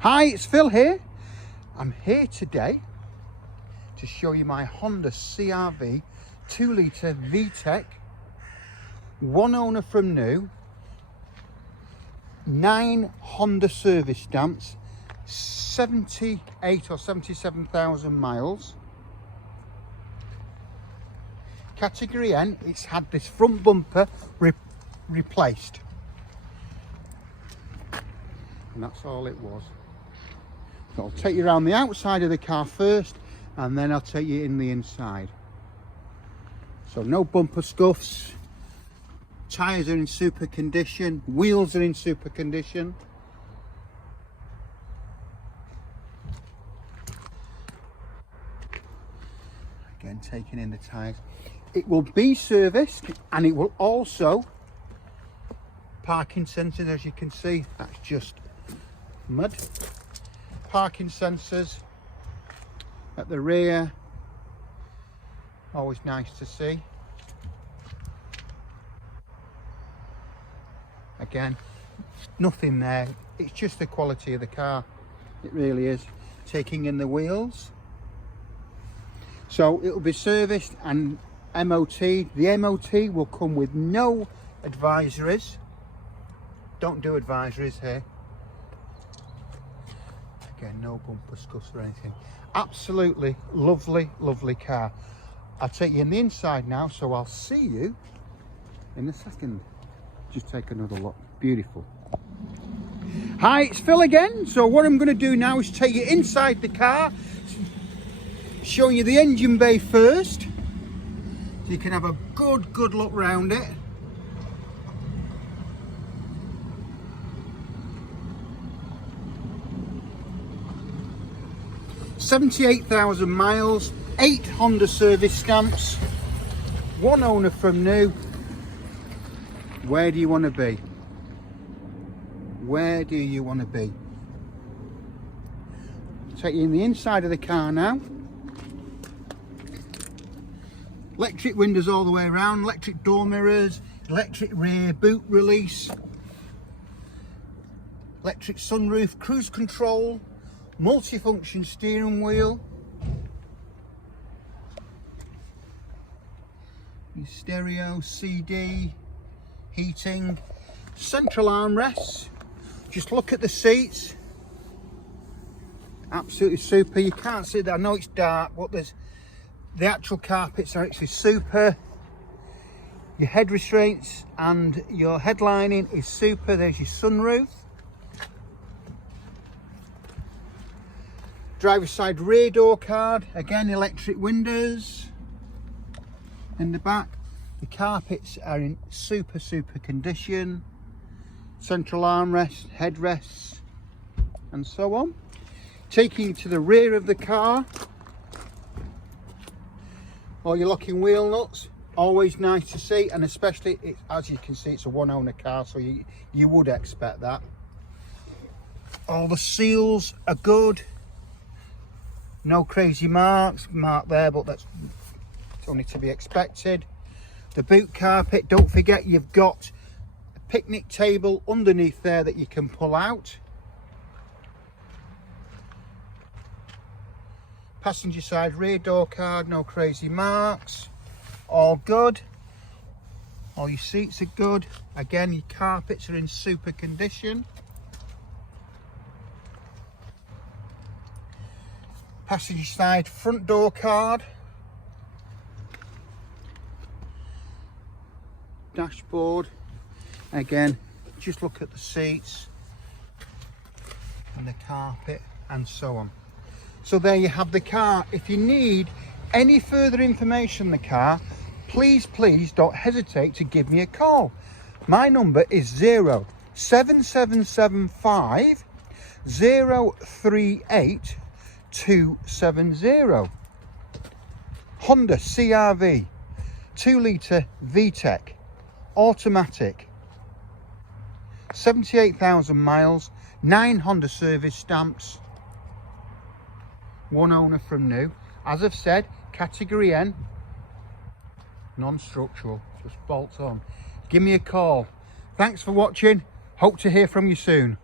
Hi, it's Phil here. I'm here today to show you my Honda CR-V 2-litre VTEC, one owner from new, 9 Honda service stamps, 78 or 77,000 miles. Category N. It's had this front bumper replaced, and that's all it was. So I'll take you around the outside of the car first, and then I'll take you in the inside. So no bumper scuffs, tyres are in super condition, wheels are in super condition. Again, taking in the tyres. It will be serviced, and it will also parking sensors, as you can see. That's just mud. Parking sensors at the rear, always nice to see. Again, nothing there, it's just the quality of the car, it really is. Taking in the wheels, so it will be serviced and MOT. The MOT will come with no advisories. Don't do advisories here. Again, no bumper scuffs or anything. Absolutely lovely car. I'll take you in the inside now, so I'll see you in a second. Just take another look. Beautiful. Hi, it's Phil again. So what I'm going to do now is take you inside the car, showing you the engine bay first, so you can have a good look round it. $78,000 miles, 8 Honda service stamps, one owner from new. Where do you want to be? Where do you want to be? Take you in the inside of the car now. Electric windows all the way around, electric door mirrors, electric rear boot release, electric sunroof, cruise control, multifunction steering wheel, your stereo, CD, heating, central armrests. Just look at the seats, absolutely super. You can't see that, I know it's dark, but there's the actual carpets are actually super. Your head restraints and your headlining is super. There's your sunroof. Driver's side rear door card, again electric windows. In the back, the carpets are in super condition. Central armrest, headrests, and so on. Taking you to the rear of the car, all your locking wheel nuts, always nice to see, and especially, as you can see, it's a one owner car, so you would expect that. All the seals are good. No crazy mark there, but that's only to be expected. The boot carpet, don't forget you've got a picnic table underneath there that you can pull out. Passenger side rear door card, no crazy marks, all good. All your seats are good. Again, your carpets are in super condition. Passenger side front door card, dashboard. Again, just look at the seats and the carpet and so on. So there you have the car. If you need any further information on the car, please don't hesitate to give me a call. My number is 07775 038 270. Honda CR-V 2-litre VTEC automatic, 78,000 miles, 9 Honda service stamps, one owner from new. As I've said, category N, non-structural, just bolts on. Give me a call. Thanks for watching, hope to hear from you soon.